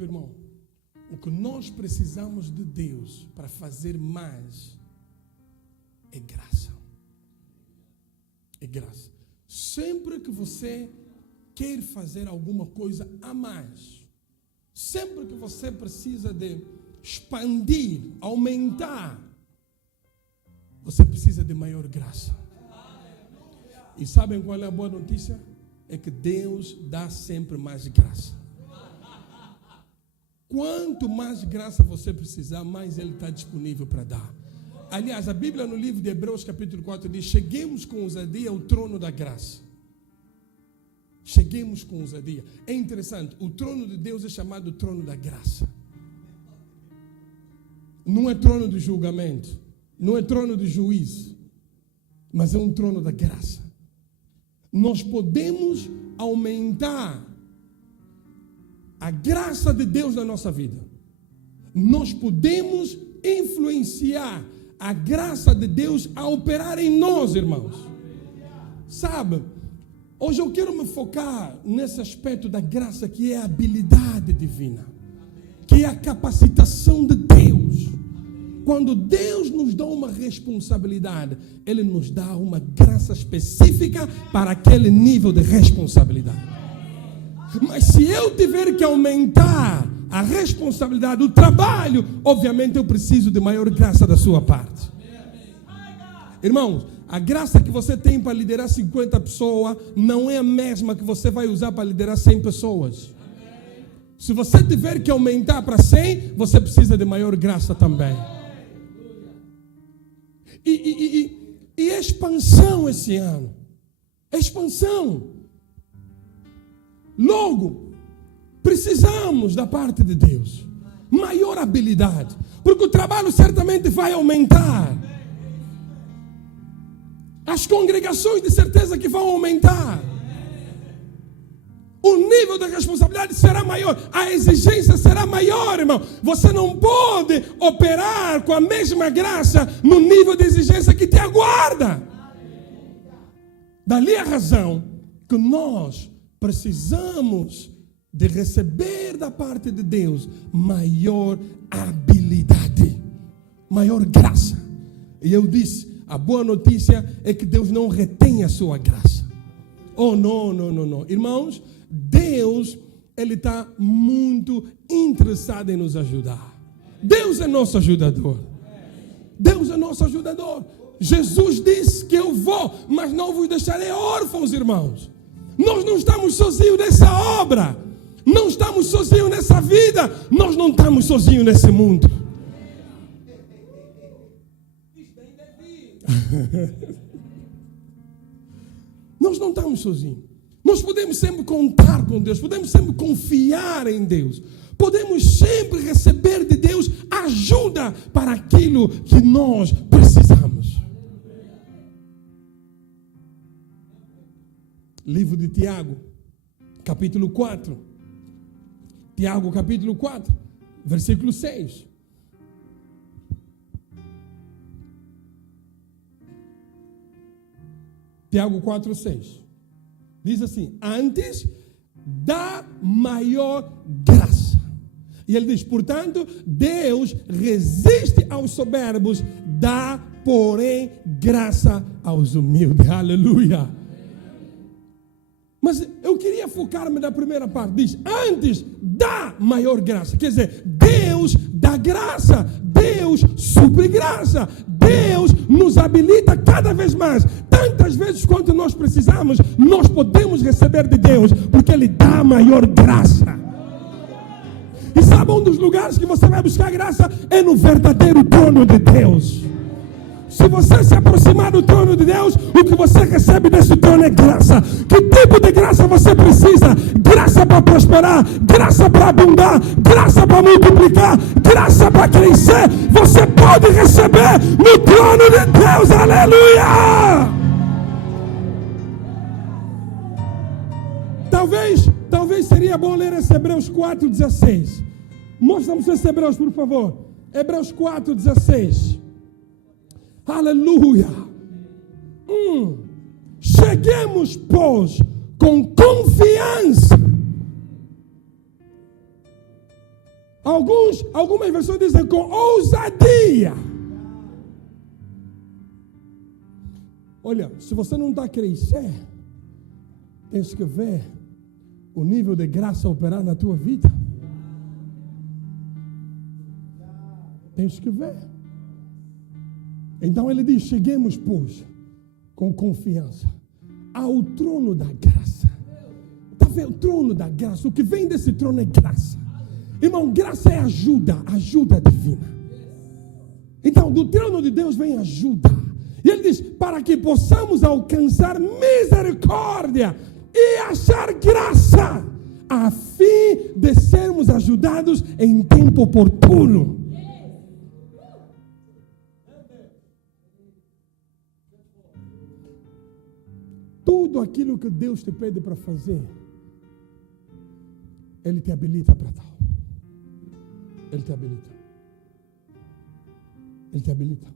Sabe, irmão, o que nós precisamos de Deus para fazer mais é graça. É graça. Sempre que você quer fazer alguma coisa a mais, sempre que você precisa de expandir, aumentar, você precisa de maior graça. E sabem qual é a boa notícia? É que Deus dá sempre mais graça. Quanto mais graça você precisar, mais Ele está disponível para dar. Aliás, a Bíblia no livro de Hebreus capítulo 4 diz: cheguemos com ousadia ao trono da graça. Cheguemos com ousadia. É interessante, o trono de Deus é chamado trono da graça. Não é trono de julgamento, não é trono de juízo, mas é um trono da graça. Nós podemos aumentar a graça de Deus na nossa vida. Nós podemos influenciar a graça de Deus a operar em nós, irmãos. Sabe, hoje eu quero me focar nesse aspecto da graça, que é a habilidade divina, que é a capacitação de Deus. Quando Deus nos dá uma responsabilidade, Ele nos dá uma graça específica para aquele nível de responsabilidade. Mas se eu tiver que aumentar a responsabilidade, o trabalho, obviamente eu preciso de maior graça da sua parte. Irmãos, a graça que você tem para liderar 50 pessoas não é a mesma que você vai usar para liderar 100 pessoas. Se você tiver que aumentar para 100, você precisa de maior graça também. E expansão esse ano. Expansão. Logo, precisamos da parte de Deus maior habilidade, porque o trabalho certamente vai aumentar. As congregações de certeza que vão aumentar. O nível de responsabilidade será maior, a exigência será maior, irmão. Você não pode operar com a mesma graça no nível de exigência que te aguarda. Dali a razão que nós precisamos de receber da parte de Deus maior habilidade, maior graça. E eu disse, a boa notícia é que Deus não retém a sua graça. Oh, não. Irmãos, Deus, Ele está muito interessado em nos ajudar. Deus é nosso ajudador. Deus é nosso ajudador. Jesus disse que eu vou, mas não vos deixarei órfãos, irmãos. Nós não estamos sozinhos nessa obra. Não estamos sozinhos nessa vida. Nós não estamos sozinhos nesse mundo. Nós não estamos sozinhos. Nós podemos sempre contar com Deus. Podemos sempre confiar em Deus. Podemos sempre receber de Deus ajuda para aquilo que nós precisamos. Livro de Tiago, capítulo 4. Tiago, capítulo 4, versículo 6. Tiago 4, 6. Diz assim: antes dá maior graça. E ele diz, portanto, Deus resiste aos soberbos, dá, porém, graça aos humildes. Aleluia. Mas eu queria focar-me na primeira parte. Diz, antes dá maior graça. Quer dizer, Deus dá graça. Deus supre graça. Deus nos habilita cada vez mais. Tantas vezes quanto nós precisamos, nós podemos receber de Deus, porque Ele dá maior graça. E sabe um dos lugares que você vai buscar graça? É no verdadeiro trono de Deus. Se você se aproximar do trono de Deus, o que você recebe desse trono é graça. Que tipo de graça você precisa? Graça para prosperar, graça para abundar, graça para multiplicar, graça para crescer. Você pode receber no trono de Deus. Aleluia! Talvez seria bom ler esse Hebreus 4,16. Mostra-me esse Hebreus, por favor. Hebreus 4,16. Aleluia. Cheguemos, pois, com confiança Algumas versões dizem com ousadia. Olha, se você não está a crescer, tens que ver o nível de graça operar na tua vida. Tens que ver. Então ele diz: cheguemos, pois, com confiança ao trono da graça. Está vendo? O trono da graça. O que vem desse trono é graça. Irmão, graça é ajuda divina. Então, do trono de Deus vem ajuda. E ele diz: para que possamos alcançar misericórdia e achar graça, a fim de sermos ajudados em tempo oportuno. Tudo aquilo que Deus te pede para fazer, Ele te habilita para tal. Ele te habilita. Ele te habilita.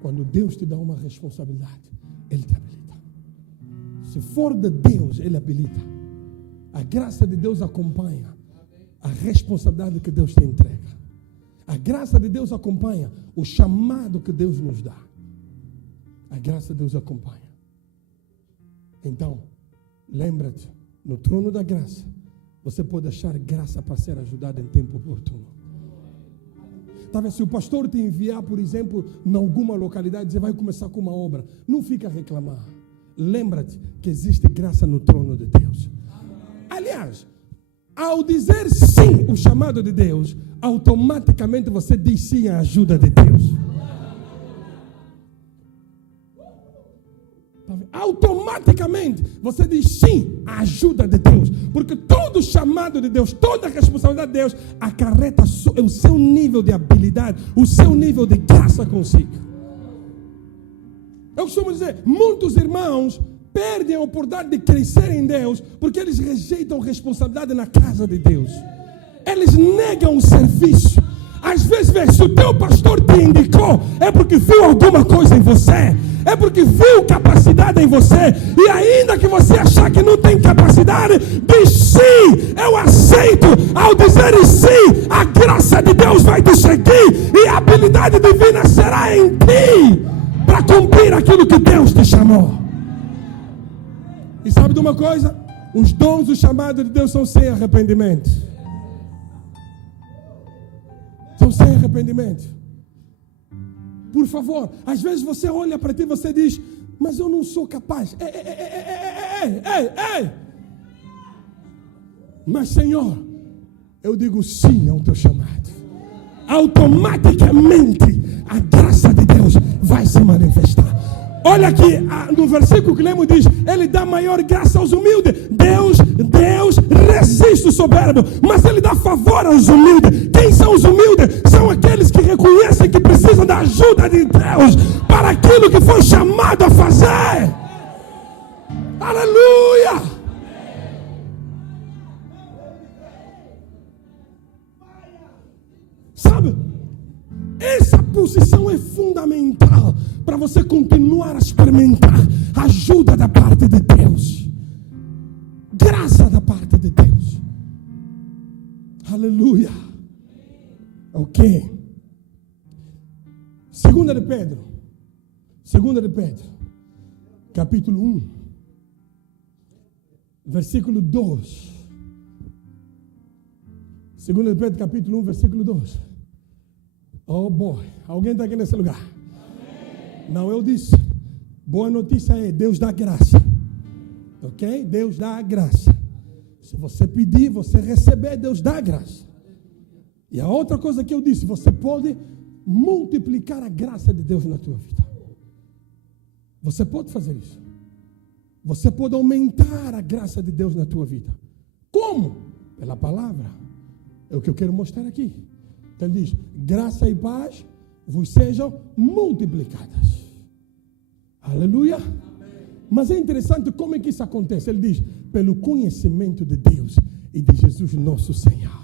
Quando Deus te dá uma responsabilidade, Ele te habilita. Se for de Deus, Ele habilita. A graça de Deus acompanha a responsabilidade que Deus te entrega. A graça de Deus acompanha o chamado que Deus nos dá. A graça de Deus acompanha. Então, lembra-te, no trono da graça, você pode achar graça para ser ajudado em tempo oportuno. Talvez se o pastor te enviar, por exemplo, em alguma localidade, você vai começar com uma obra, não fica a reclamar. Lembra-te que existe graça no trono de Deus. Aliás, ao dizer sim o chamado de Deus, automaticamente você diz sim à ajuda de Deus. Automaticamente você diz sim à ajuda de Deus, porque todo chamado de Deus, toda responsabilidade de Deus acarreta o seu nível de habilidade, o seu nível de graça consigo. Eu costumo dizer, muitos irmãos perdem a oportunidade de crescer em Deus porque eles rejeitam responsabilidade na casa de Deus. Eles negam o serviço. Às vezes, se o teu pastor te indicou, é porque viu alguma coisa em você, é porque viu capacidade em você, e ainda que você achar que não tem capacidade, diz sim, eu aceito. Ao dizer sim, a graça de Deus vai te seguir, e a habilidade divina será em ti, para cumprir aquilo que Deus te chamou. E sabe de uma coisa? Os dons do chamado de Deus são sem arrependimento. São sem arrependimento. Por favor, às vezes você olha para ti e você diz, mas eu não sou capaz. Ei. Mas Senhor, eu digo sim ao teu chamado. Automaticamente a graça de Deus vai se manifestar. Olha aqui, no versículo que lemos diz, Ele dá maior graça aos humildes. Deus resiste o soberbo, mas Ele dá favor aos humildes. Quem são os humildes? São aqueles que reconhecem que precisam da ajuda de Deus para aquilo que foi chamado a fazer. Aleluia! Sabe? Essa posição é fundamental para você continuar a experimentar ajuda da parte de Deus, graça da parte de Deus. Aleluia. Ok. Segunda de Pedro, capítulo 1, versículo 2. Segunda de Pedro, capítulo 1, versículo 2. Oh boy, alguém está aqui nesse lugar? Amém. Não, eu disse, boa notícia é, Deus dá graça, ok? Deus dá a graça. Se você pedir, você receber, Deus dá a graça. E a outra coisa que eu disse, você pode multiplicar a graça de Deus na tua vida. Você pode fazer isso. Você pode aumentar a graça de Deus na tua vida. Como? Pela palavra. É o que eu quero mostrar aqui. Então ele diz, graça e paz vos sejam multiplicadas. Aleluia. Amém. Mas é interessante como é que isso acontece. Ele diz, pelo conhecimento de Deus e de Jesus nosso Senhor.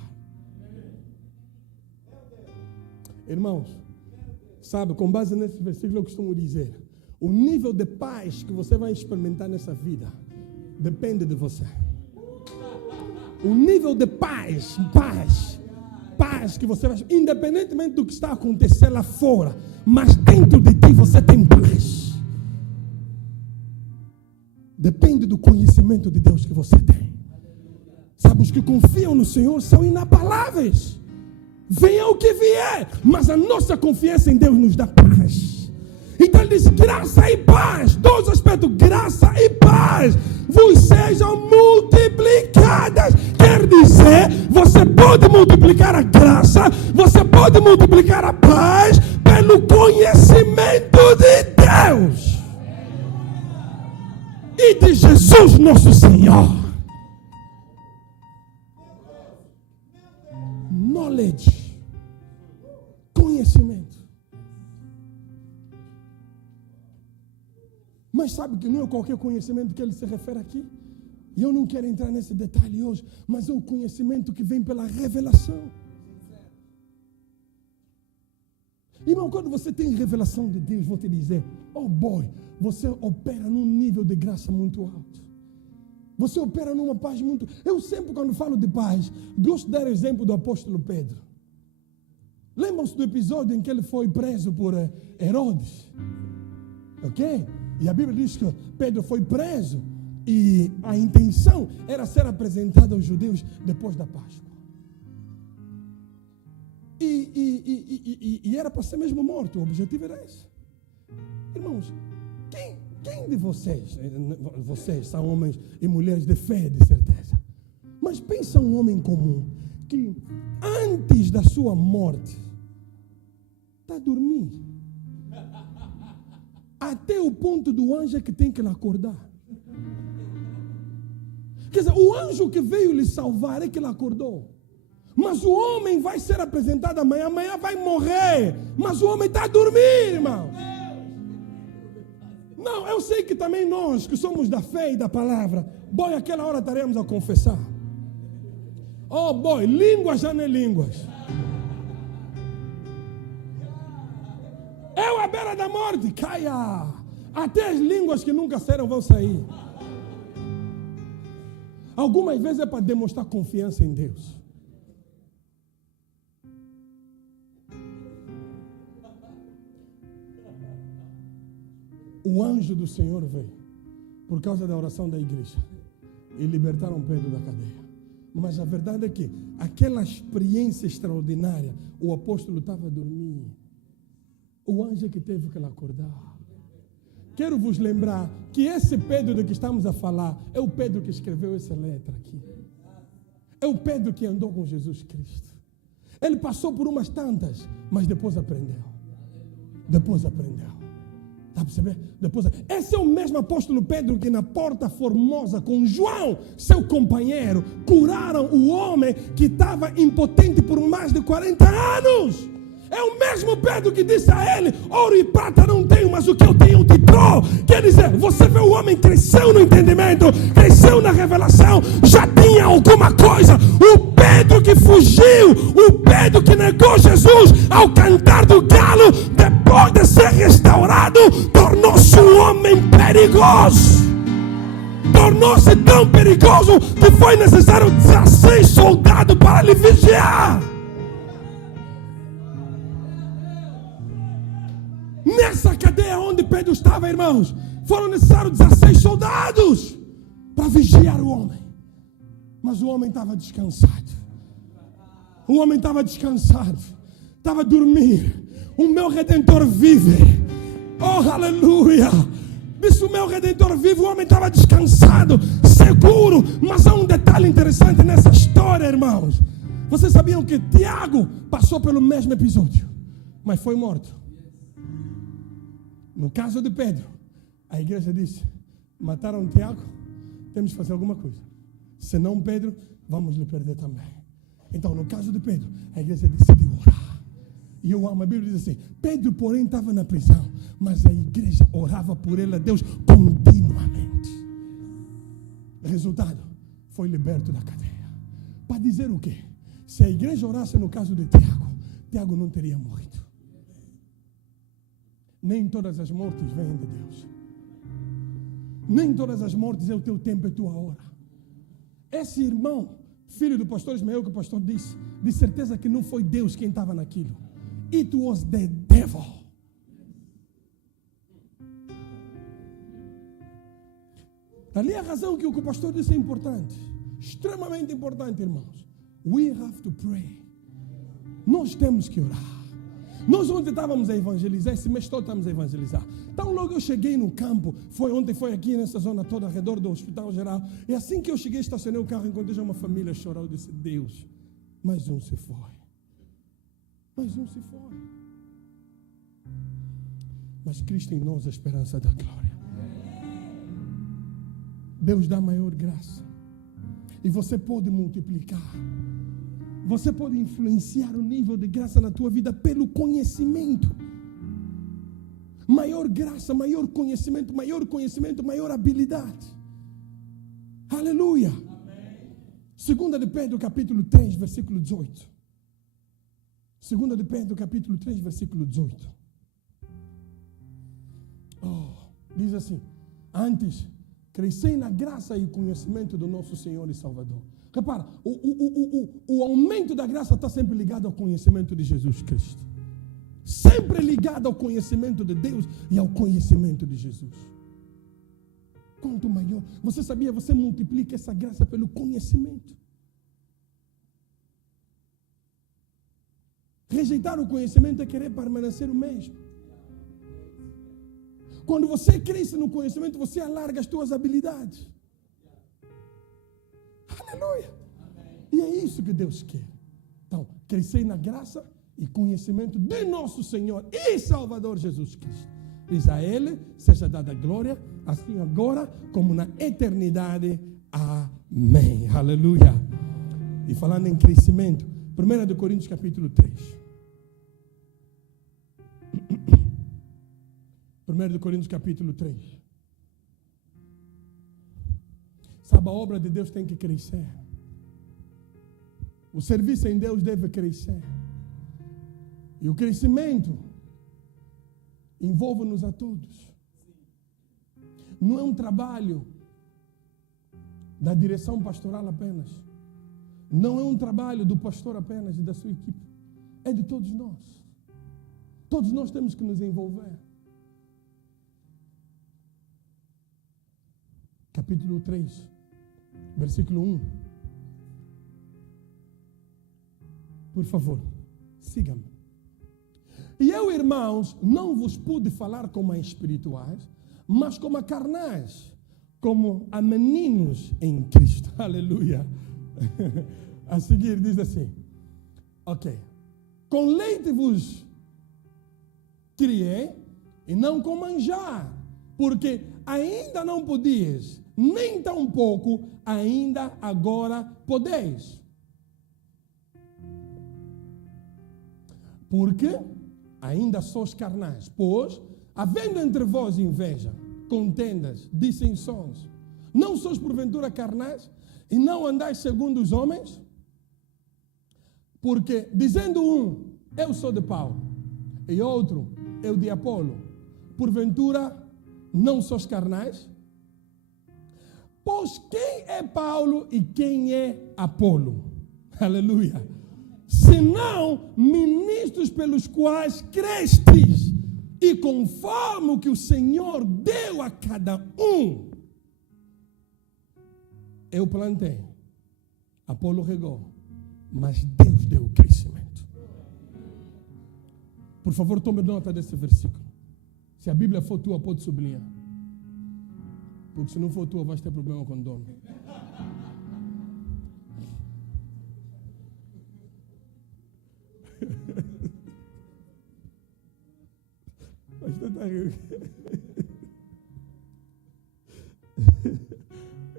Irmãos, sabe, com base nesse versículo eu costumo dizer, o nível de paz que você vai experimentar nessa vida depende de você. O nível de paz paz que você vai, independentemente do que está acontecendo lá fora, mas dentro de ti você tem paz. Depende do conhecimento de Deus que você tem. Sabe, os que confiam no Senhor são inabaláveis. Venha o que vier, mas a nossa confiança em Deus nos dá paz. Então ele diz: graça e paz, todos os aspectos, graça e paz vos sejam multiplicadas. Quer dizer, você pode multiplicar a graça, você pode multiplicar a paz pelo conhecimento de Deus e de Jesus nosso Senhor. Knowledge, conhecimento. Mas sabe que não é qualquer conhecimento que ele se refere aqui. E eu não quero entrar nesse detalhe hoje, mas é o conhecimento que vem pela revelação. Irmão, quando você tem revelação de Deus, vou te dizer, oh boy, você opera num nível de graça muito alto. Você opera numa paz muito... Eu sempre, quando falo de paz, gosto de dar exemplo do apóstolo Pedro. Lembram-se do episódio em que ele foi preso por Herodes? Ok? E a Bíblia diz que Pedro foi preso e a intenção era ser apresentado aos judeus depois da Páscoa. E era para ser mesmo morto, o objetivo era esse. Irmãos, quem de vocês são homens e mulheres de fé, de certeza, mas pensa um homem comum que antes da sua morte está dormindo, até o ponto do anjo que tem que lhe acordar. Quer dizer, o anjo que veio lhe salvar é que lhe acordou. Mas o homem vai ser apresentado amanhã vai morrer, mas o homem está a dormir, irmão. Não, eu sei que também nós, que somos da fé e da palavra, boy, aquela hora estaremos a confessar. Oh boy, línguas já nem línguas. Eu à beira da morte, caia. Até as línguas que nunca saíram vão sair. Algumas vezes é para demonstrar confiança em Deus. O anjo do Senhor veio por causa da oração da igreja e libertaram Pedro da cadeia. Mas a verdade é que aquela experiência extraordinária, o apóstolo estava dormindo. O anjo que teve que lhe acordar. Quero vos lembrar que esse Pedro de que estamos a falar é o Pedro que escreveu essa letra aqui. É o Pedro que andou com Jesus Cristo. Ele passou por umas tantas, mas depois aprendeu. Depois aprendeu. Está a perceber? Esse é o mesmo apóstolo Pedro que na Porta Formosa com João, seu companheiro, curaram o homem que estava impotente por mais de 40 anos. É o mesmo Pedro que disse a ele: ouro e prata não tenho, mas o que eu tenho te dou. Quer dizer, você vê o homem cresceu no entendimento, cresceu na revelação, já tinha alguma coisa. O Pedro que fugiu, o Pedro que negou Jesus ao cantar do galo, depois de ser restaurado, tornou-se um homem perigoso. Tornou-se tão perigoso que foi necessário 16 soldados para lhe vigiar. Nessa cadeia onde Pedro estava, irmãos, foram necessários 16 soldados para vigiar o homem. Mas o homem estava descansado. O homem estava descansado. Estava dormindo. O meu Redentor vive. Oh, aleluia. Disse: o meu Redentor vive. O homem estava descansado, seguro. Mas há um detalhe interessante nessa história, irmãos. Vocês sabiam que Tiago passou pelo mesmo episódio, mas foi morto. No caso de Pedro, a igreja disse: mataram Tiago, temos que fazer alguma coisa. Senão Pedro, vamos lhe perder também. Então, no caso de Pedro, a igreja decidiu orar. E eu amo, a Bíblia diz assim: Pedro, porém, estava na prisão, mas a igreja orava por ele a Deus continuamente. Resultado, foi liberto da cadeia. Para dizer o quê? Se a igreja orasse no caso de Tiago, Tiago não teria morrido. Nem todas as mortes vêm de Deus. Nem todas as mortes é o teu tempo e tua hora. Esse irmão filho do pastor Ismael, que o pastor disse, de certeza que não foi Deus quem estava naquilo. It was the devil. Dali a razão que o pastor disse é importante. Extremamente importante, irmãos. We have to pray. Nós temos que orar. Nós ontem estávamos a evangelizar, esse mês todo estamos a evangelizar. Então logo eu cheguei no campo, ontem foi aqui nessa zona toda, ao redor do Hospital Geral. E assim que eu cheguei, estacionei o carro, encontrei já uma família chorar. Eu disse, Deus, mais um se foi. Mais um se foi. Mas Cristo em nós, a esperança da glória. Deus dá maior graça. E você pode multiplicar. Você pode influenciar o nível de graça na tua vida pelo conhecimento. Maior graça, maior conhecimento, maior habilidade. Aleluia. 2 de Pedro, capítulo 3, versículo 18. 2 de Pedro, capítulo 3, versículo 18. Diz assim: antes, crescei na graça e conhecimento do nosso Senhor e Salvador. Repara, o aumento da graça está sempre ligado ao conhecimento de Jesus Cristo. Sempre ligado ao conhecimento de Deus e ao conhecimento de Jesus. Quanto maior, você sabia, você multiplica essa graça pelo conhecimento. Rejeitar o conhecimento é querer permanecer o mesmo. Quando você cresce no conhecimento, você alarga as suas habilidades. Aleluia. E é isso que Deus quer. Então, crescer na graça e conhecimento de nosso Senhor e Salvador Jesus Cristo. Diz a Ele, seja dada glória, assim agora como na eternidade. Amém. Aleluia. E falando em crescimento, 1 Coríntios capítulo 3. 1 Coríntios capítulo 3. Sabe, a obra de Deus tem que crescer. O serviço em Deus deve crescer. E o crescimento envolve-nos a todos. Não é um trabalho da direção pastoral apenas. Não é um trabalho do pastor apenas e da sua equipe. É de todos nós. Todos nós temos que nos envolver. Capítulo 3, versículo 1. Por favor, siga-me. E eu, irmãos, não vos pude falar como a espirituais, mas como a carnais, como a meninos em Cristo. Aleluia. A seguir diz assim, ok. Com leite vos criei e não com manjar, porque ainda não podias, nem tampouco ainda agora podeis. Porque ainda sois carnais, pois, havendo entre vós inveja, contendas, dissensões, não sois porventura carnais, e não andais segundo os homens? Porque, dizendo um, eu sou de Paulo, e outro, eu de Apolo, porventura não sois carnais? Pois quem é Paulo e quem é Apolo? Aleluia. Senão ministros pelos quais crestes, e conforme o que o Senhor deu a cada um. Eu plantei, Apolo regou, mas Deus deu o crescimento. Por favor, tome nota desse versículo. Se a Bíblia for tua, pode sublinhar. Porque se não for tua, vais ter problema com o dono.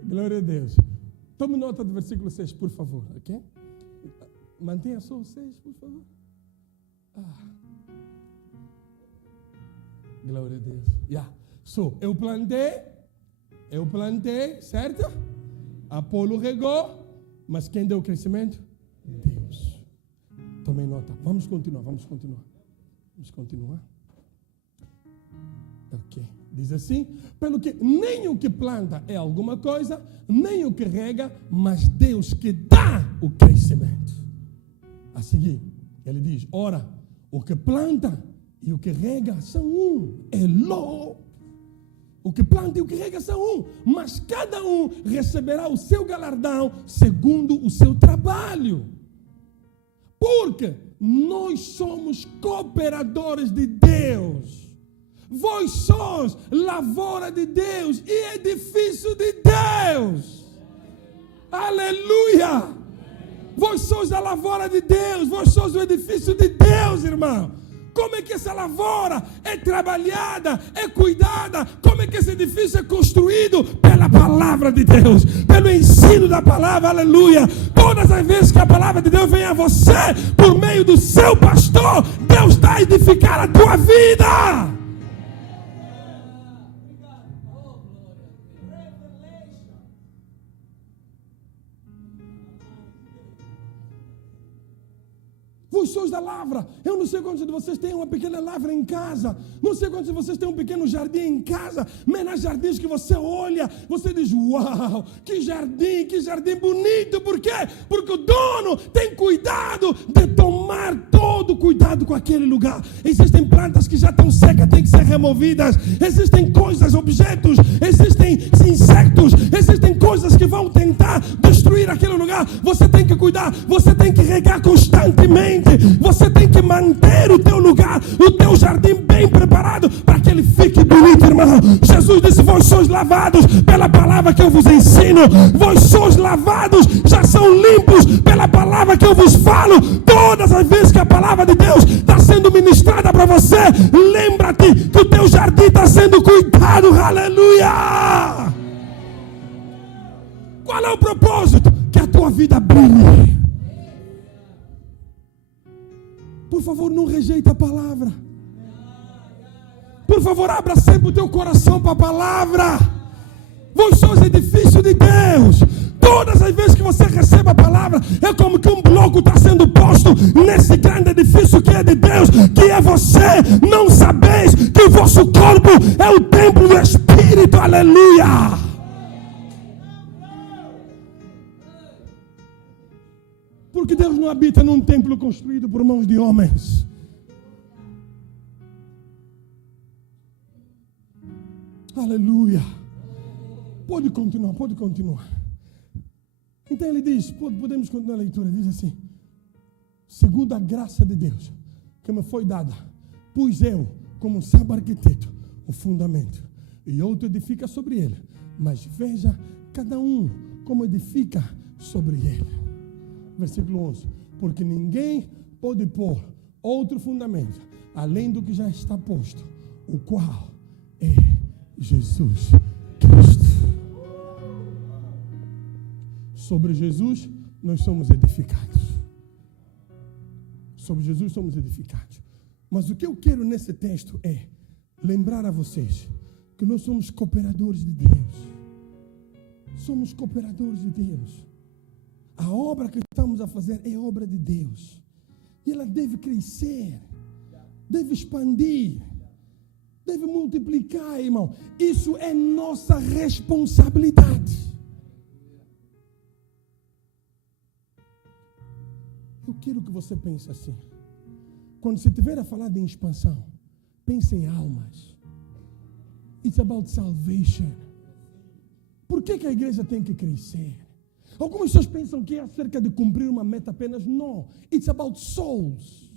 Glória a Deus. Tome nota do versículo 6, por favor, ok? Mantenha só o 6, por favor. Glória a Deus. Eu plantei, certo? Apolo regou, mas quem deu o crescimento? Deus. Tomem nota. Vamos continuar. Ok. Diz assim, pelo que nem o que planta é alguma coisa, nem o que rega, mas Deus que dá o crescimento. A seguir, ele diz, ora, o que planta e o que rega são um. Elô! O que planta e o que rega são um, mas cada um receberá o seu galardão segundo o seu trabalho. Porque nós somos cooperadores de Deus. Vós sois lavoura de Deus e edifício de Deus. Aleluia! Vós sois a lavoura de Deus, vós sois o edifício de Deus, irmão. Como é que essa lavoura é trabalhada, é cuidada? Como é que esse edifício é construído? Pela palavra de Deus, pelo ensino da palavra, aleluia. Todas as vezes que a palavra de Deus vem a você, por meio do seu pastor, Deus está a edificar a tua vida. Vós sois da lavra. Eu não sei quantos de vocês têm uma pequena lavra em casa. Não sei quantos de vocês têm um pequeno jardim em casa. Mas nas jardins que você olha, você diz, uau, que jardim bonito. Por quê? Porque o dono tem cuidado de tomar todo cuidado com aquele lugar. Existem plantas que já estão secas, têm que ser removidas. Existem coisas, objetos, existem insetos, existem coisas que vão tentar destruir aquele lugar. Você tem que cuidar, você tem que regar constantemente. Você tem que manter o teu lugar, o teu jardim bem preparado para que ele fique bonito, irmão. Jesus disse, vós sois lavados pela palavra que eu vos ensino. Vós sois lavados, já são limpos pela palavra que eu vos falo. Todas as vezes que a palavra de Deus está sendo ministrada para você, lembra-te que o teu jardim está sendo cuidado, aleluia. Qual é o propósito? Que a tua vida brilhe. Por favor, não rejeite a palavra. Por favor, abra sempre o teu coração para a palavra. Vós sois edifício de Deus. Todas as vezes que você recebe a palavra, é como que um bloco está sendo posto nesse grande edifício que é de Deus, que é você. Não sabeis que o vosso corpo é o templo do Espírito, aleluia. Porque Deus não habita num templo construído por mãos de homens. Aleluia. Pode continuar. Então ele diz, podemos continuar a leitura, diz assim, segundo a graça de Deus, que me foi dada, pus eu, como sábio arquiteto, o fundamento, e outro edifica sobre ele, mas veja cada um como edifica sobre ele. Versículo 11, porque ninguém pode pôr outro fundamento, além do que já está posto, o qual é Jesus Cristo. Sobre Jesus nós somos edificados. Sobre Jesus somos edificados. Mas o que eu quero nesse texto é lembrar a vocês que nós somos cooperadores de Deus. Somos cooperadores de Deus. A obra que estamos a fazer é obra de Deus. E ela deve crescer, deve expandir, deve multiplicar, irmão. Isso é nossa responsabilidade. Eu quero que você pense assim. Quando você estiver a falar de expansão, pense em almas. It's about salvation. Por que a igreja tem que crescer? Algumas pessoas pensam que é acerca de cumprir uma meta apenas. Não. It's about souls.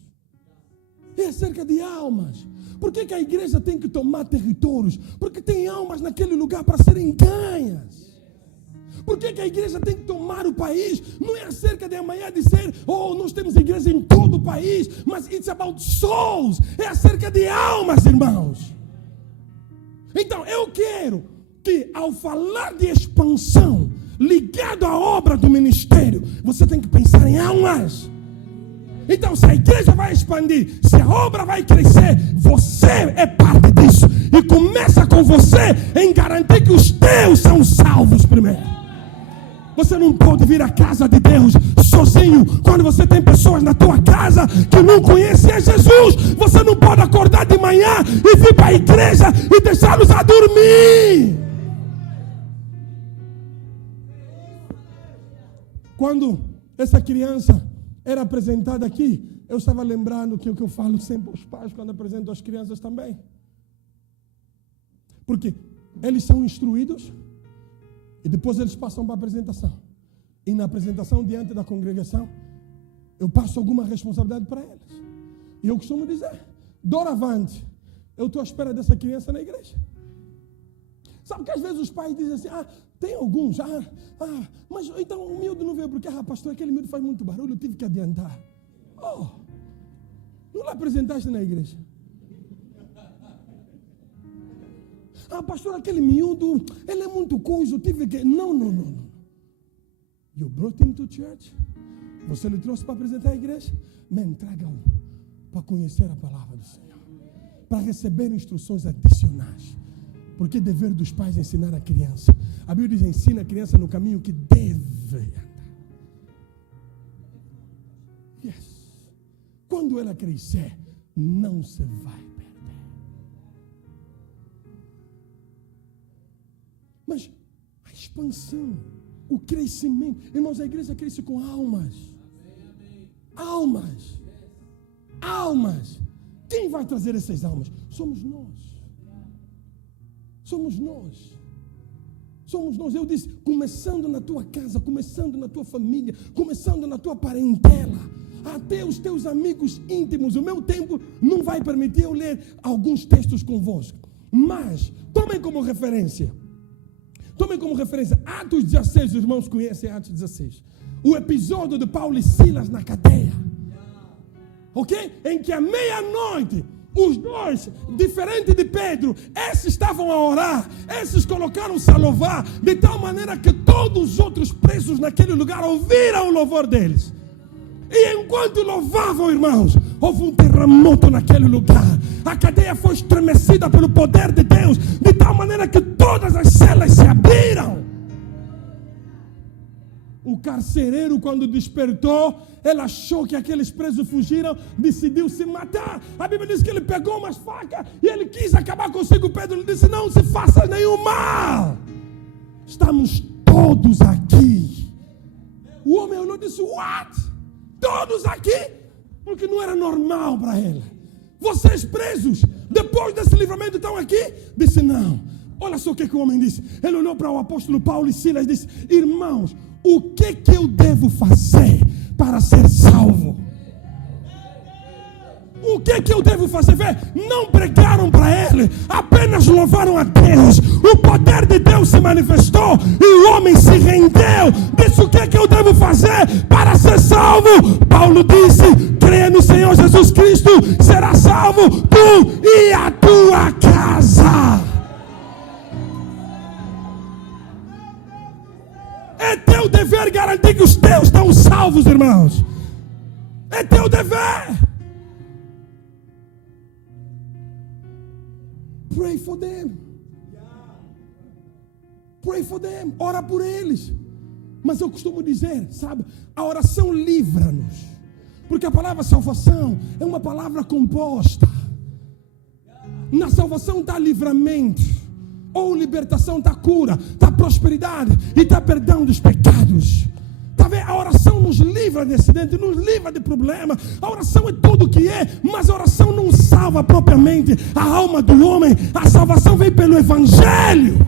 É acerca de almas. Por que a igreja tem que tomar territórios? Porque tem almas naquele lugar para serem ganhas. Por que a igreja tem que tomar o país? Não é acerca de amanhã dizer, nós temos igreja em todo o país, mas it's about souls. É acerca de almas, irmãos. Então, eu quero que ao falar de expansão, ligado à obra do ministério, você tem que pensar em almas. Então, se a igreja vai expandir, se a obra vai crescer, você é parte disso. E começa com você em garantir que os teus são salvos primeiro. Você não pode vir à casa de Deus sozinho. Quando você tem pessoas na tua casa que não conhecem a Jesus, você não pode acordar de manhã e vir para a igreja e deixá-los a dormir. Quando essa criança era apresentada aqui, eu estava lembrando que o que eu falo sempre aos pais quando apresento às crianças também. Porque eles são instruídos e depois eles passam para a apresentação. E na apresentação diante da congregação, eu passo alguma responsabilidade para eles. E eu costumo dizer, doravante, eu estou à espera dessa criança na igreja. Sabe que às vezes os pais dizem assim, tem alguns, mas então o miúdo não veio porque, pastor, aquele miúdo faz muito barulho, eu tive que adiantar. Não lhe apresentaste na igreja? Pastor, aquele miúdo, ele é muito coisa, eu tive que... Não. You brought him to church. Você lhe trouxe para apresentar a igreja? Traga-o para conhecer a palavra do Senhor. Para receber instruções adicionais. Porque é dever dos pais ensinar a criança. A Bíblia diz, ensina a criança no caminho que deve andar. Yes. Quando ela crescer, não se vai perder. Mas a expansão, o crescimento. Irmãos, a igreja cresce com almas. Almas. Quem vai trazer essas almas? Somos nós. Eu disse, começando na tua casa, começando na tua família, começando na tua parentela, até os teus amigos íntimos. O meu tempo não vai permitir eu ler alguns textos convosco, mas tomem como referência Atos 16, os irmãos conhecem Atos 16, o episódio de Paulo e Silas na cadeia, ok? Em que à meia-noite, os dois, diferente de Pedro, esses estavam a orar, esses colocaram-se a louvar, de tal maneira que todos os outros presos naquele lugar ouviram o louvor deles. E enquanto louvavam, irmãos, houve um terremoto naquele lugar. A cadeia foi estremecida pelo poder de Deus, de tal maneira que todas as celas se abriram. O carcereiro, quando despertou, ele achou que aqueles presos fugiram, decidiu se matar. A Bíblia diz que ele pegou umas facas e ele quis acabar consigo. Pedro lhe disse, não se faça nenhum mal. Estamos todos aqui. O homem olhou e disse, what? Todos aqui? Porque não era normal para ele. Vocês presos, depois desse livramento estão aqui? Disse, não. Olha só o que o homem disse. Ele olhou para o apóstolo Paulo e Silas e disse, irmãos, o que eu devo fazer para ser salvo? O que eu devo fazer? Não pregaram para ele, apenas louvaram a Deus. O poder de Deus se manifestou e o homem se rendeu. Disse, o que eu devo fazer para ser salvo? Paulo disse, creia no Senhor Jesus Cristo, será salvo tu e a tua casa. É teu dever garantir que os teus estão salvos, irmãos. É teu dever. Pray for them. Pray for them. Ora por eles. Mas eu costumo dizer, sabe, a oração livra-nos. Porque a palavra salvação é uma palavra composta. Na salvação está livramento. Ou libertação, está cura, está prosperidade e está perdão dos pecados. Tá vendo? A oração nos livra de acidente, nos livra de problema. A oração é tudo o que é, mas a oração não salva propriamente a alma do homem. A salvação vem pelo Evangelho.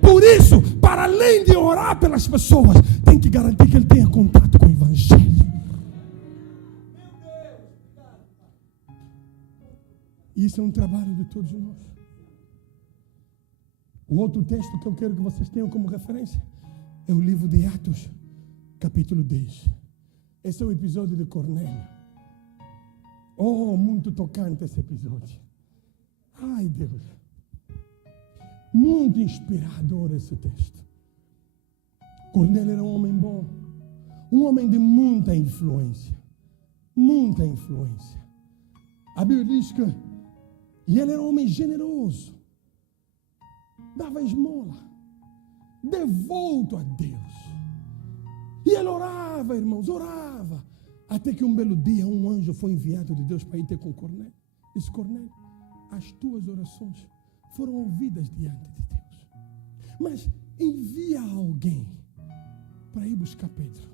Por isso, para além de orar pelas pessoas, tem que garantir que ele tenha contato com o Evangelho. E isso é um trabalho de todos nós. O outro texto que eu quero que vocês tenham como referência é o livro de Atos, capítulo 10. Esse é o episódio de Cornélio. Oh, muito tocante esse episódio. Ai, Deus. Muito inspirador esse texto. Cornélio era um homem bom. Um homem de muita influência. Muita influência. A Bíblia diz que ele era um homem generoso. Dava esmola, devoto a Deus. E ele orava, irmãos, orava. Até que um belo dia um anjo foi enviado de Deus para ir ter com Cornélio. Disse: Cornélio, as tuas orações foram ouvidas diante de Deus. Mas envia alguém para ir buscar Pedro.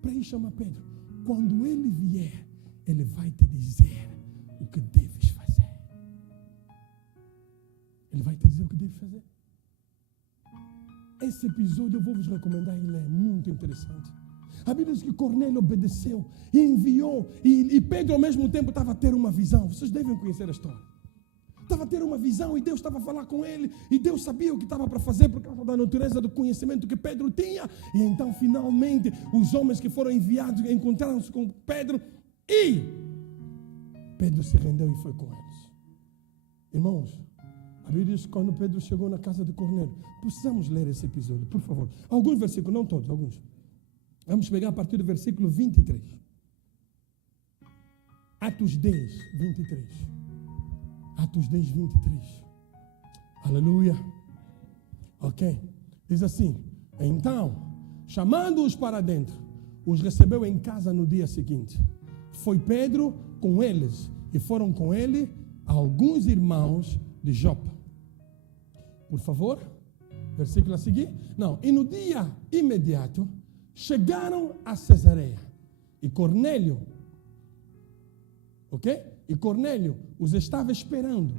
Para ir chamar Pedro. Quando ele vier, ele vai te dizer o que deves fazer. Ele vai te dizer o que deves fazer. Esse episódio eu vou vos recomendar, ele é muito interessante. A Bíblia diz que Cornélio obedeceu e enviou, e Pedro ao mesmo tempo estava a ter uma visão. Vocês devem conhecer a história. Estava a ter uma visão e Deus estava a falar com ele, e Deus sabia o que estava para fazer por causa da natureza do conhecimento que Pedro tinha. E então finalmente os homens que foram enviados encontraram-se com Pedro e Pedro se rendeu e foi com eles. Irmãos, a Bíblia diz que quando Pedro chegou na casa de Cornélio, precisamos ler esse episódio, por favor. Alguns versículos, não todos, alguns. Vamos pegar a partir do versículo 23. Atos 10, 23. Atos 10, 23. Aleluia. Ok. Diz assim: então, chamando-os para dentro, os recebeu em casa no dia seguinte. Foi Pedro com eles, e foram com ele alguns irmãos de Jope. Por favor, versículo a seguir. Não, e no dia imediato chegaram a Cesareia. E Cornélio, ok? E Cornélio os estava esperando.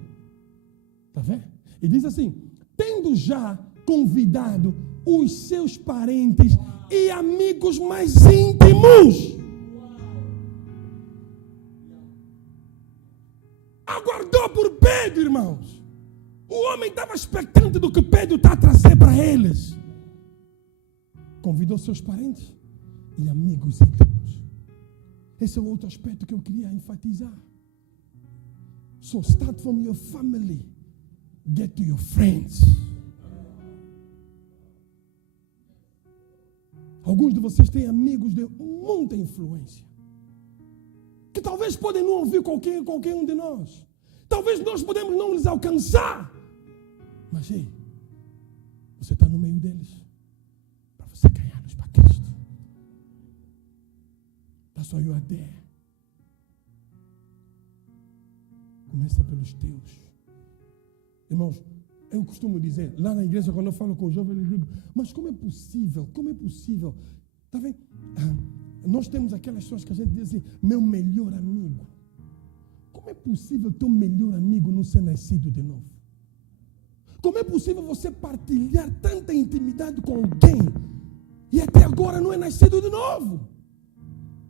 Está vendo? E diz assim: tendo já convidado os seus parentes e amigos mais íntimos. Aguardou por Pedro, irmãos. O homem estava expectante do que Pedro está a trazer para eles. Convidou seus parentes e amigos íntimos. Esse é o outro aspecto que eu queria enfatizar. So start from your family. Get to your friends. Alguns de vocês têm amigos de muita influência, que talvez podem não ouvir qualquer um de nós. Talvez nós podemos não lhes alcançar. Mas ei, você está no meio deles para você ganhá-los para Cristo. That's why you are there. Começa pelos teus. Irmãos, eu costumo dizer, lá na igreja, quando eu falo com o jovem, eu digo: mas como é possível? Como é possível? Está vendo? Nós temos aquelas pessoas que a gente diz assim: meu melhor amigo. Como é possível teu melhor amigo não ser nascido de novo? Como é possível você partilhar tanta intimidade com alguém e até agora não é nascido de novo?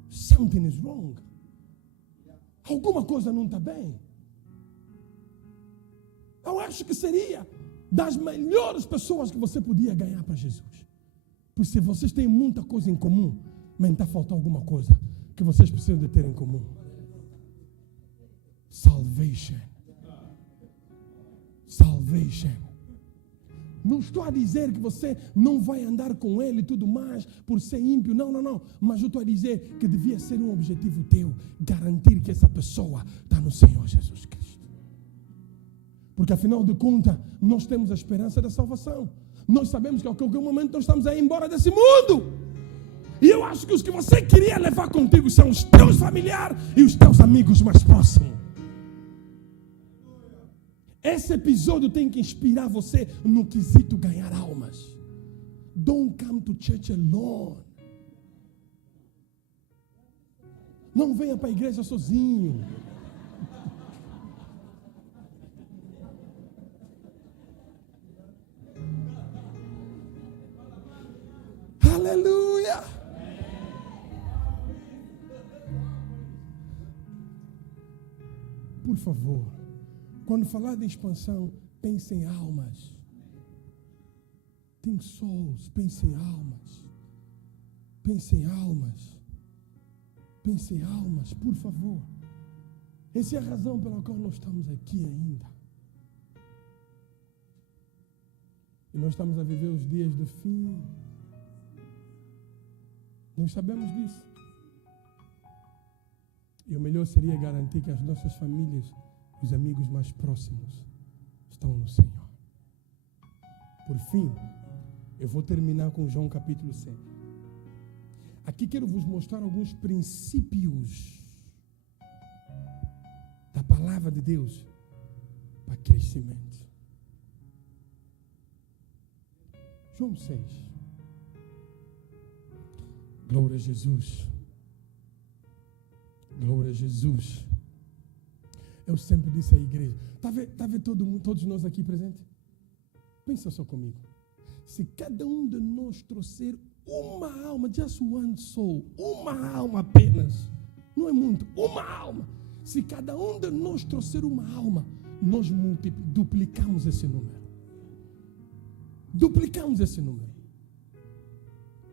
Something is wrong. Alguma coisa não está bem. Eu acho que seria das melhores pessoas que você podia ganhar para Jesus. Porque se vocês têm muita coisa em comum, mas está faltando alguma coisa que vocês precisam de ter em comum. Salvation. Salvation. Não estou a dizer que você não vai andar com ele e tudo mais por ser ímpio. Não, não, não. Mas eu estou a dizer que devia ser um objetivo teu, garantir que essa pessoa está no Senhor Jesus Cristo. Porque afinal de contas, nós temos a esperança da salvação. Nós sabemos que a qualquer momento nós estamos a ir embora desse mundo. E eu acho que os que você queria levar contigo são os teus familiares e os teus amigos mais próximos. Esse episódio tem que inspirar você no quesito ganhar almas. Don't come to church alone. Não venha para a igreja sozinho. Aleluia! Por favor, quando falar de expansão, pense em almas. Think souls, pense em almas. Pense em almas. Pense em almas, por favor. Essa é a razão pela qual nós estamos aqui ainda. E nós estamos a viver os dias do fim. Nós sabemos disso. E o melhor seria garantir que as nossas famílias, os amigos mais próximos, estão no Senhor. Por fim, eu vou terminar com João capítulo 7. Aqui quero vos mostrar alguns princípios da palavra de Deus para crescimento. João 6. Glória a Jesus. Glória a Jesus. Eu sempre disse à igreja, está vendo todos nós aqui presentes? Pensa só comigo. Se cada um de nós trouxer uma alma, just one soul, uma alma apenas, não é muito, uma alma. Se cada um de nós trouxer uma alma, nós duplicamos esse número. Duplicamos esse número.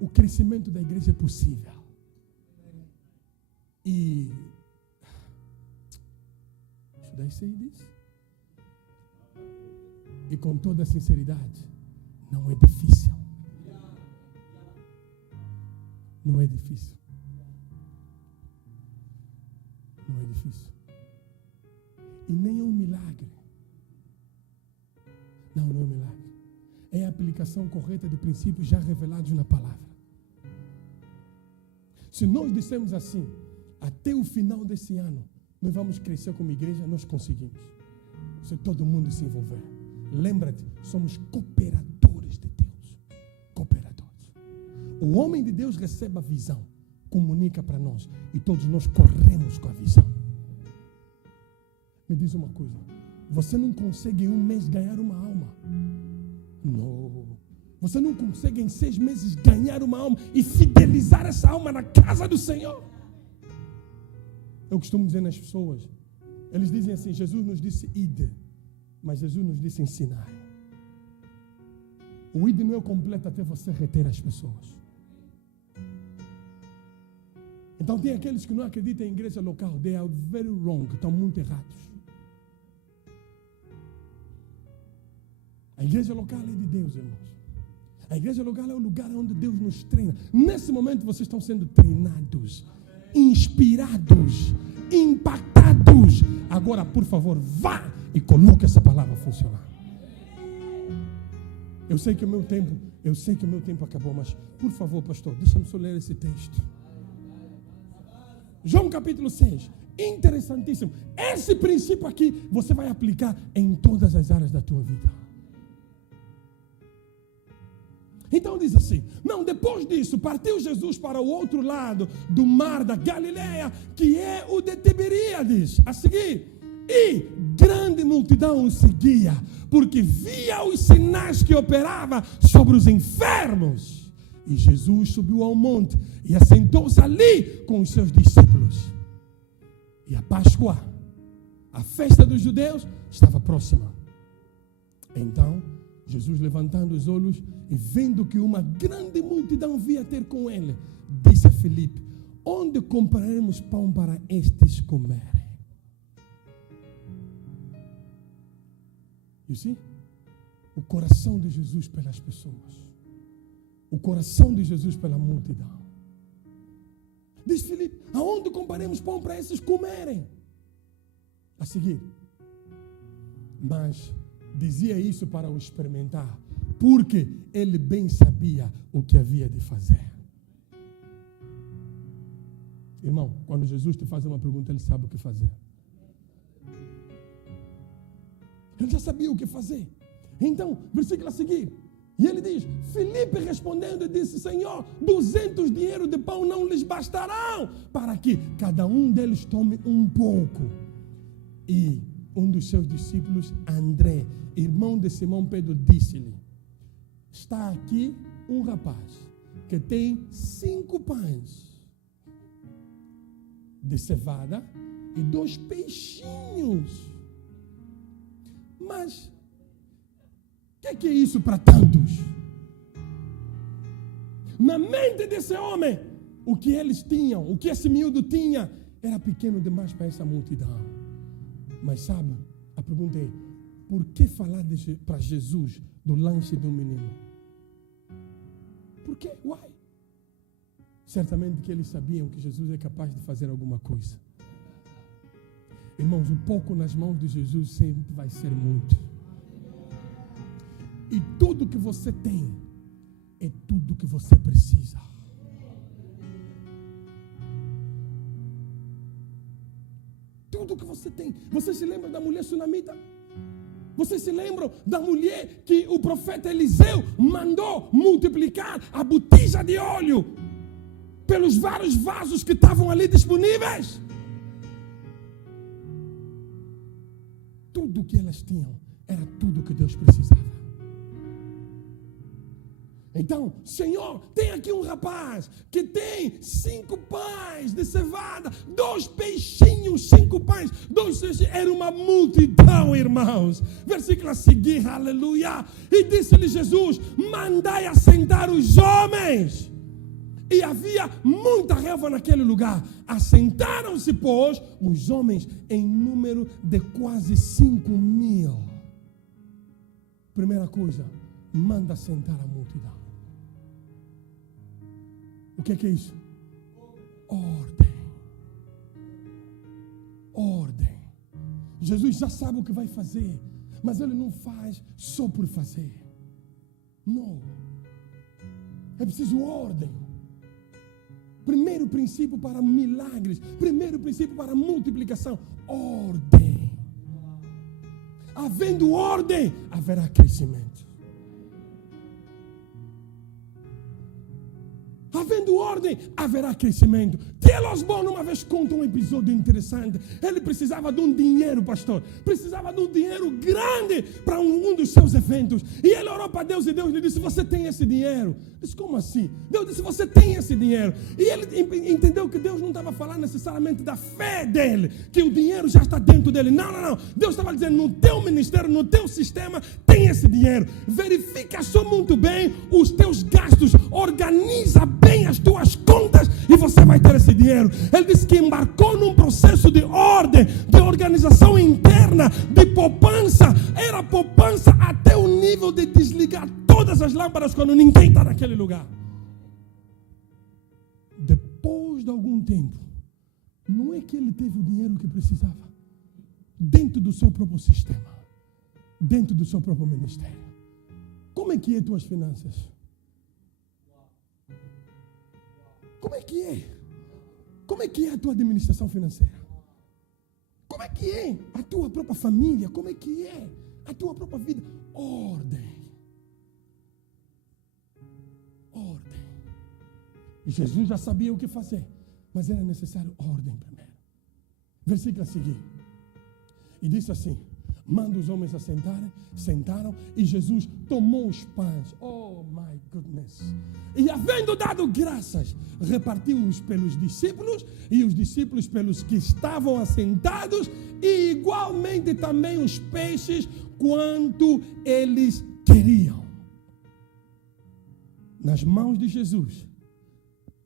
O crescimento da igreja é possível. E should I say this? E com toda a sinceridade, não é difícil. Não é difícil. Não é difícil. E nem é um milagre. Não é um milagre. É a aplicação correta de princípios já revelados na palavra. Se nós dissermos assim, até o final desse ano, nós vamos crescer como igreja, nós conseguimos. Se todo mundo se envolver. Lembra-te, somos cooperadores de Deus. Cooperadores. O homem de Deus recebe a visão, comunica para nós e todos nós corremos com a visão. Me diz uma coisa, você não consegue em um mês ganhar uma alma. Não. Você não consegue em 6 meses ganhar uma alma e fidelizar essa alma na casa do Senhor. Eu costumo dizer nas pessoas, eles dizem assim, Jesus nos disse ide, mas Jesus nos disse ensinar. O ide não é completo até você reter as pessoas. Então tem aqueles que não acreditam em igreja local, they are very wrong, estão muito errados. A igreja local é de Deus, irmãos. A igreja local é o lugar onde Deus nos treina. Nesse momento vocês estão sendo treinados, inspirados, impactados. Agora, por favor, vá e coloque essa palavra a funcionar. Eu sei que o meu tempo acabou, mas por favor, pastor, deixa-me só ler esse texto. João capítulo 6. Interessantíssimo. Esse princípio aqui você vai aplicar em todas as áreas da tua vida. Então diz assim, não, depois disso, partiu Jesus para o outro lado do mar da Galileia, que é o de Tiberíades, a seguir, e grande multidão o seguia, porque via os sinais que operava sobre os enfermos. E Jesus subiu ao monte e assentou-se ali com os seus discípulos. E a Páscoa, a festa dos judeus, estava próxima. Então, Jesus, levantando os olhos e vendo que uma grande multidão via ter com ele, disse a Filipe, onde compraremos pão para estes comerem? You see? O coração de Jesus pelas pessoas. O coração de Jesus pela multidão. Diz Filipe, aonde compraremos pão para esses comerem? A seguir, mas dizia isso para o experimentar, porque ele bem sabia o que havia de fazer. Irmão, quando Jesus te faz uma pergunta, ele sabe o que fazer. Ele já sabia o que fazer. Então, versículo a seguir, e ele diz, Filipe respondendo disse, Senhor, 200 dinheiros de pão não lhes bastarão, para que cada um deles tome um pouco. E um dos seus discípulos, André, irmão de Simão Pedro, disse-lhe, está aqui um rapaz que tem 5 pães de cevada e 2 peixinhos. Mas o que é isso para tantos? Na mente desse homem, o que eles tinham, o que esse miúdo tinha, era pequeno demais para essa multidão. Mas sabe, a pergunta é, por que falar para Jesus do lanche do menino? Por quê? Why? Certamente que eles sabiam que Jesus é capaz de fazer alguma coisa. Irmãos, o pouco nas mãos de Jesus sempre vai ser muito. E tudo que você tem é tudo que você precisa. tudo que você tem. Você se lembra da mulher sunamita? Vocês se lembram da mulher que o profeta Eliseu mandou multiplicar a botija de óleo pelos vários vasos que estavam ali disponíveis? Tudo que elas tinham era tudo que Deus precisava. Então, Senhor, tem aqui um rapaz que tem 5 pães de cevada, 2 peixinhos, 5 pães, 2 peixinhos. Era uma multidão, irmãos. Versículo a seguir, aleluia. E disse-lhe Jesus: mandai assentar os homens. E havia muita relva naquele lugar. Assentaram-se, pois, os homens em número de quase 5.000. Primeira coisa, manda assentar a multidão. O que é isso? Ordem. Ordem. Jesus já sabe o que vai fazer, mas Ele não faz só por fazer. Não. É preciso ordem. Primeiro princípio para milagres. Primeiro princípio para multiplicação. Ordem. Havendo ordem, haverá crescimento. Havendo ordem, haverá crescimento. T.L. Osborne uma vez conta um episódio interessante. Ele precisava de um dinheiro, pastor. Precisava de um dinheiro grande para um dos seus eventos. E ele orou para Deus e Deus lhe disse: você tem esse dinheiro? Disse: como assim? Deus disse: você tem esse dinheiro. E ele entendeu que Deus não estava falando necessariamente da fé dele, que o dinheiro já está dentro dele. Não, não, não. Deus estava dizendo: no teu ministério, no teu sistema, tem esse dinheiro. Verifica só muito bem os teus gastos. Organiza bem as tuas contas e você vai ter esse dinheiro. Ele disse que embarcou num processo de ordem, de organização interna, de poupança. Era poupança até o nível de desligar todas as lâmpadas quando ninguém está naquele lugar. Depois de algum tempo, não é que ele teve o dinheiro que precisava, dentro do seu próprio sistema, dentro do seu próprio ministério. Como é que é tuas finanças? Como é que é? Como é que é a tua administração financeira? Como é que é a tua própria família? Como é que é a tua própria vida? Ordem. Ordem. E Jesus já sabia o que fazer, mas era necessário ordem primeiro. Versículo a seguir. E disse assim: manda os homens assentarem. Sentaram e Jesus tomou os pães. Oh my goodness. E havendo dado graças, repartiu-os pelos discípulos e os discípulos pelos que estavam assentados, e igualmente também os peixes quanto eles queriam. Nas mãos de Jesus,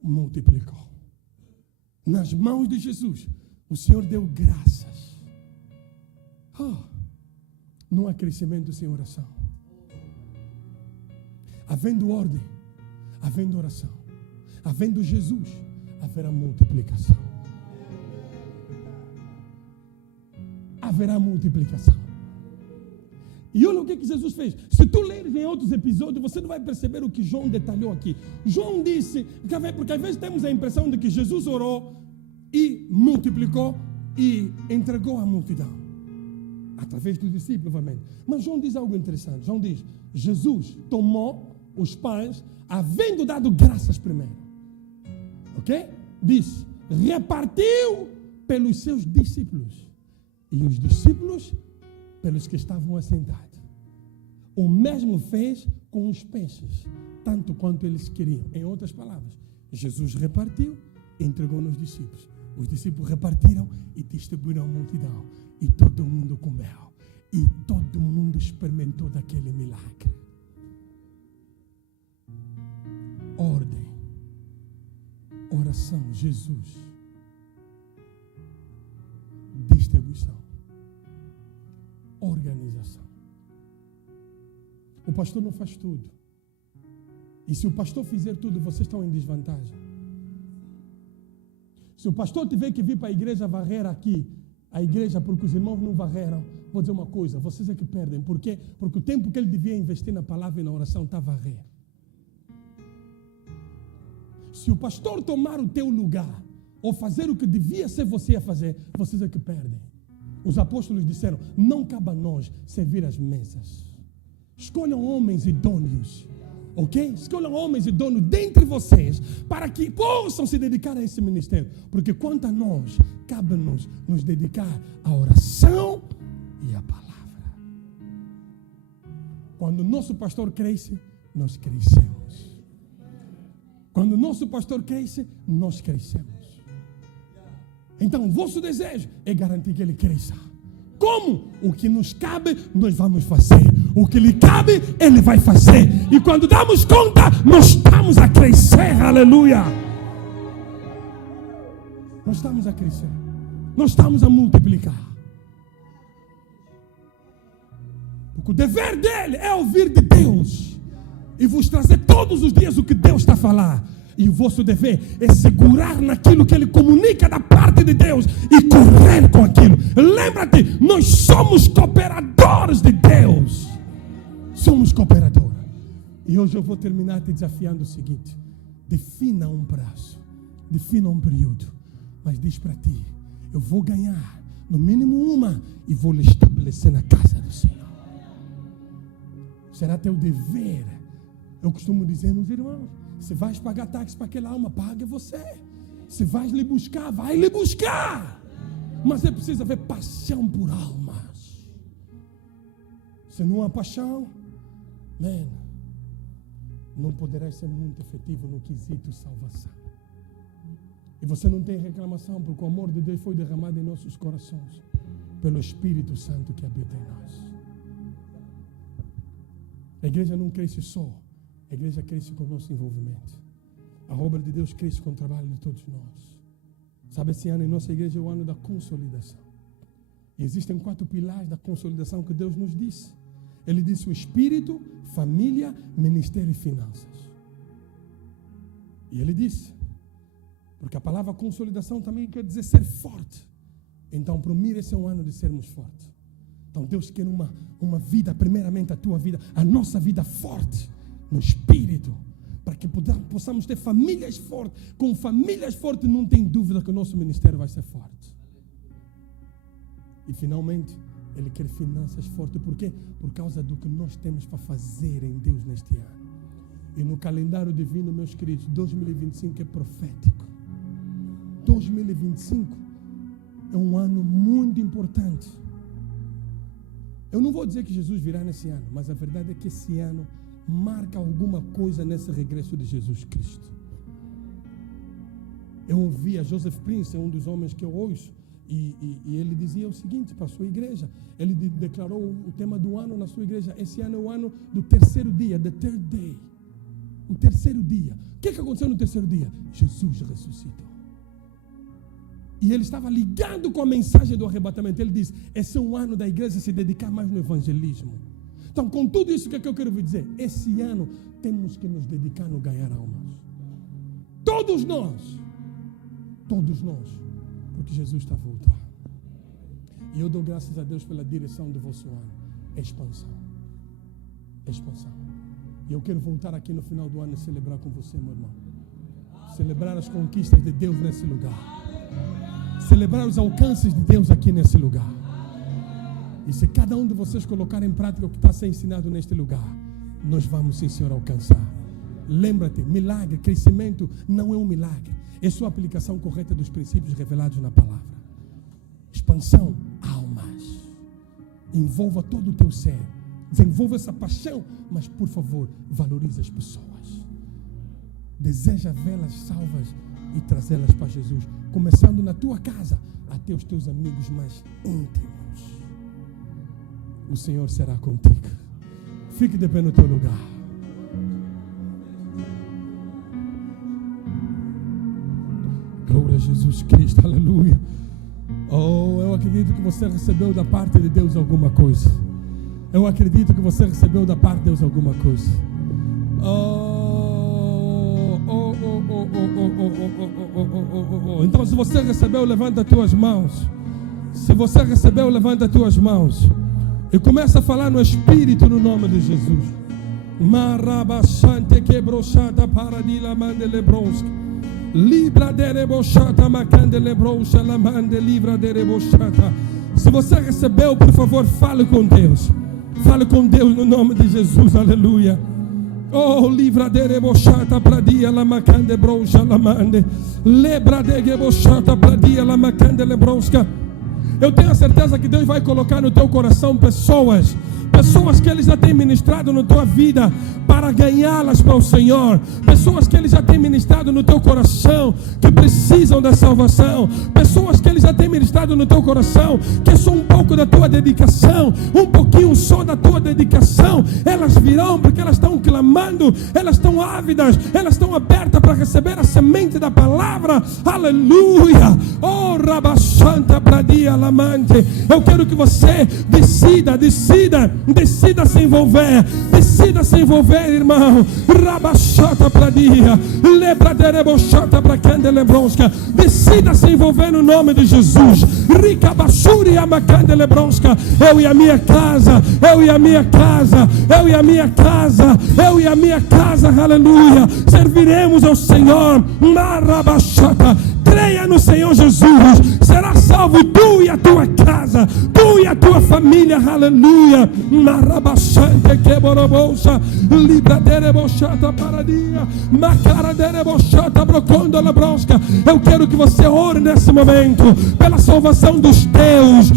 multiplicou. Nas mãos de Jesus, o Senhor deu graças. Não há crescimento sem oração. Havendo ordem, havendo oração, havendo Jesus, haverá multiplicação. Haverá multiplicação. E olha o que Jesus fez. Se tu leres em outros episódios, você não vai perceber o que João detalhou aqui. João disse, porque às vezes temos a impressão de que Jesus orou e multiplicou e entregou à multidão. Através dos discípulos, obviamente. Mas João diz algo interessante. João diz: Jesus tomou os pães, havendo dado graças primeiro. Ok? Diz: repartiu pelos seus discípulos. E os discípulos pelos que estavam assentados. O mesmo fez com os peixes, tanto quanto eles queriam. Em outras palavras, Jesus repartiu e entregou nos discípulos. Os discípulos repartiram e distribuíram a multidão. E todo mundo comeu. E todo mundo experimentou daquele milagre. Ordem. Oração. Jesus. Distribuição. Organização. O pastor não faz tudo. E se o pastor fizer tudo, vocês estão em desvantagem. Se o pastor tiver que vir para a igreja varrer aqui, a igreja, porque os irmãos não varreram, vou dizer uma coisa: vocês é que perdem. Por quê? Porque o tempo que ele devia investir na palavra e na oração está a varrer. Se o pastor tomar o teu lugar, ou fazer o que devia ser você a fazer, vocês é que perdem. Os apóstolos disseram, não cabe a nós servir as mesas. Escolham homens idôneos, ok? Escolham homens idôneos dentre vocês, para que possam se dedicar a esse ministério. Porque quanto a nós, cabe-nos nos dedicar à oração e à palavra. Quando o nosso pastor cresce, nós crescemos. Quando o nosso pastor cresce, nós crescemos. Então, o vosso desejo é garantir que ele cresça. Como? O que nos cabe, nós vamos fazer. O que lhe cabe, ele vai fazer. E quando damos conta, nós estamos a crescer. Aleluia! Nós estamos a crescer. Nós estamos a multiplicar. Porque o dever dele é ouvir de Deus e vos trazer todos os dias o que Deus está a falar. E o vosso dever é segurar naquilo que ele comunica da parte de Deus e correr com aquilo. Lembra-te, nós somos cooperadores de Deus. Somos cooperadores. E hoje eu vou terminar te desafiando o seguinte: defina um prazo, defina um período, mas diz para ti, eu vou ganhar no mínimo uma e vou lhe estabelecer na casa do Senhor. Será teu dever. Eu costumo dizer nos irmãos, se vais pagar táxi para aquela alma, paga você. Se vais lhe buscar, vai lhe buscar. Mas é preciso haver paixão por almas. Se não há paixão, não poderás ser muito efetivo no quesito salvação. E você não tem reclamação, porque o amor de Deus foi derramado em nossos corações pelo Espírito Santo que habita em nós. A igreja não cresce só. A igreja cresce com o nosso envolvimento. A obra de Deus cresce com o trabalho de todos nós. Sabe, esse ano em nossa igreja é o ano da consolidação. E existem 4 pilares da consolidação que Deus nos disse. Ele disse o espírito, família, ministério e finanças. E ele disse, porque a palavra consolidação também quer dizer ser forte. Então, para mim, esse é um ano de sermos fortes. Então, Deus quer uma vida, primeiramente a tua vida, a nossa vida forte no espírito, para que possamos ter famílias fortes. Com famílias fortes, não tem dúvida que o nosso ministério vai ser forte. E finalmente, Ele quer finanças fortes. Por quê? Por causa do que nós temos para fazer em Deus neste ano. E no calendário divino, meus queridos, 2025 é profético. 2025 é um ano muito importante. Eu não vou dizer que Jesus virá nesse ano, mas a verdade é que esse ano marca alguma coisa nesse regresso de Jesus Cristo. Eu ouvi a Joseph Prince, é um dos homens que eu ouço, e ele dizia o seguinte para a sua igreja. Ele declarou o tema do ano na sua igreja. Esse ano é o ano do terceiro dia, the third day. O terceiro dia. O que aconteceu no terceiro dia? Jesus ressuscitou. E ele estava ligado com a mensagem do arrebatamento. Ele diz, esse é um ano da igreja se dedicar mais no evangelismo. Então, com tudo isso, o que eu quero dizer? Esse ano temos que nos dedicar no ganhar almas. Todos nós, porque Jesus está a voltar. E eu dou graças a Deus pela direção do vosso ano. Expansão. E eu quero voltar aqui no final do ano e celebrar com você, meu irmão. Celebrar as conquistas de Deus nesse lugar. Celebrar os alcances de Deus aqui nesse lugar. E se cada um de vocês colocar em prática o que está a ser ensinado neste lugar, nós vamos, sim, Senhor, alcançar. Lembra-te, milagre, crescimento não é um milagre. É só a aplicação correta dos princípios revelados na palavra. Expansão, almas. Envolva todo o teu ser. Desenvolva essa paixão, mas, por favor, valorize as pessoas. Deseja vê-las salvas e trazê-las para Jesus. Começando na tua casa, até os teus amigos mais íntimos. O Senhor será contigo. Fique de pé no teu lugar. Glória a Jesus Cristo, aleluia. Oh, eu acredito que você recebeu da parte de Deus alguma coisa. Eu acredito que você recebeu da parte de Deus alguma coisa. Então, se você recebeu, levanta as tuas mãos. Se você recebeu, levanta as tuas mãos. E começa a falar no Espírito no nome de Jesus. Libra de rebochata, macande lebrouxa, lamande, livra de rebochata. Se você recebeu, por favor, fale com Deus. Fale com Deus no nome de Jesus, aleluia. Oh, livra de rebochata, pradia, la macande brouxa, lamande. Lebra de rebochata, pradia, la macande lebrosca. Eu tenho a certeza que Deus vai colocar no teu coração pessoas que Ele já tem ministrado na tua vida para ganhá-las para o Senhor. Pessoas que Ele já tem ministrado no teu coração que precisam da salvação. Pessoas que Ele já tem ministrado no teu coração que é só um pouco da tua dedicação, um pouquinho só da tua dedicação. Elas virão porque elas estão clamando, elas estão ávidas, elas estão abertas para receber a semente da palavra. Aleluia. Oh, Rabachanta Pradia Lamante. Eu quero que você decida se envolver, irmão. Rabachata Pradia, Lebra de Rebochata para Candelebronska. Decida se envolver no nome de Jesus. Ricabachuri Amacandelebrosca. Eu e a minha casa, aleluia. Serviremos ao Senhor. Marabachata. Creia no Senhor Jesus, será salvo tu e a tua casa, tu e a tua família, aleluia. Marabachante queborobolsa, libra derebochata paradia, macara derebochata brocondo labrosca. Eu quero que você ore nesse momento pela salvação dos teus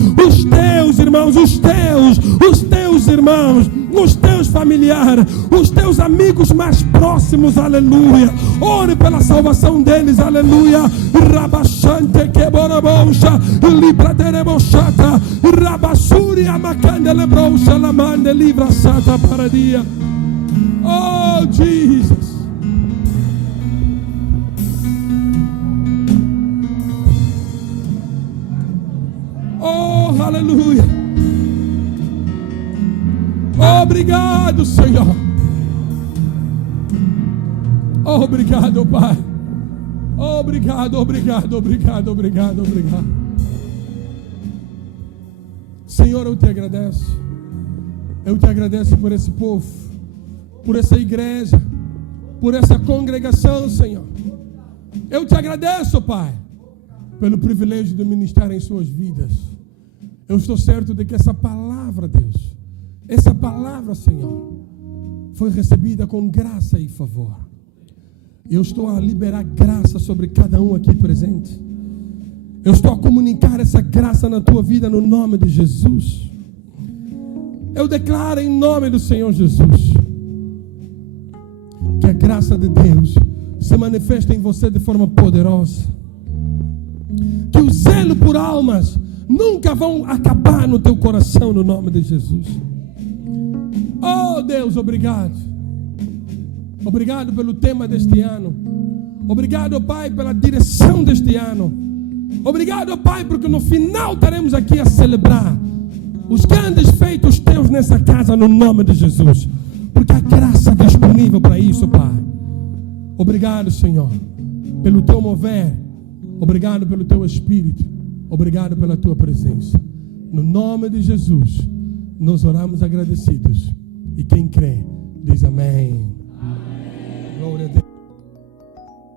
irmãos, os teus irmãos, os teus familiares, os teus amigos mais próximos, aleluia. Ore pela salvação deles, aleluia. Rabachante queborobolsa, libra derebochata, rabassuri amacande lebrouxa, lamande livra sata paradia. Oh, Jesus. Oh, aleluia. Obrigado, Senhor. Obrigado, Pai. Obrigado. Senhor, eu te agradeço. Eu te agradeço por esse povo, por essa igreja, por essa congregação, Senhor. Eu te agradeço, Pai, pelo privilégio de ministrar em suas vidas. Eu estou certo de que essa palavra, Deus, essa palavra, Senhor, foi recebida com graça e favor. Eu estou a liberar graça sobre cada um aqui presente. Eu estou a comunicar essa graça na tua vida no nome de Jesus. Eu declaro em nome do Senhor Jesus que a graça de Deus se manifesta em você de forma poderosa. Que o zelo por almas nunca vão acabar no teu coração no nome de Jesus. Oh, Deus, obrigado. Obrigado pelo tema deste ano. Obrigado, Pai, pela direção deste ano. Obrigado, Pai, porque no final estaremos aqui a celebrar os grandes feitos teus nessa casa no nome de Jesus. Porque a graça é disponível para isso, Pai. Obrigado, Senhor, pelo teu mover. Obrigado pelo teu Espírito. Obrigado pela tua presença. No nome de Jesus, nós oramos agradecidos. E quem crê, diz amém. Glória a Deus.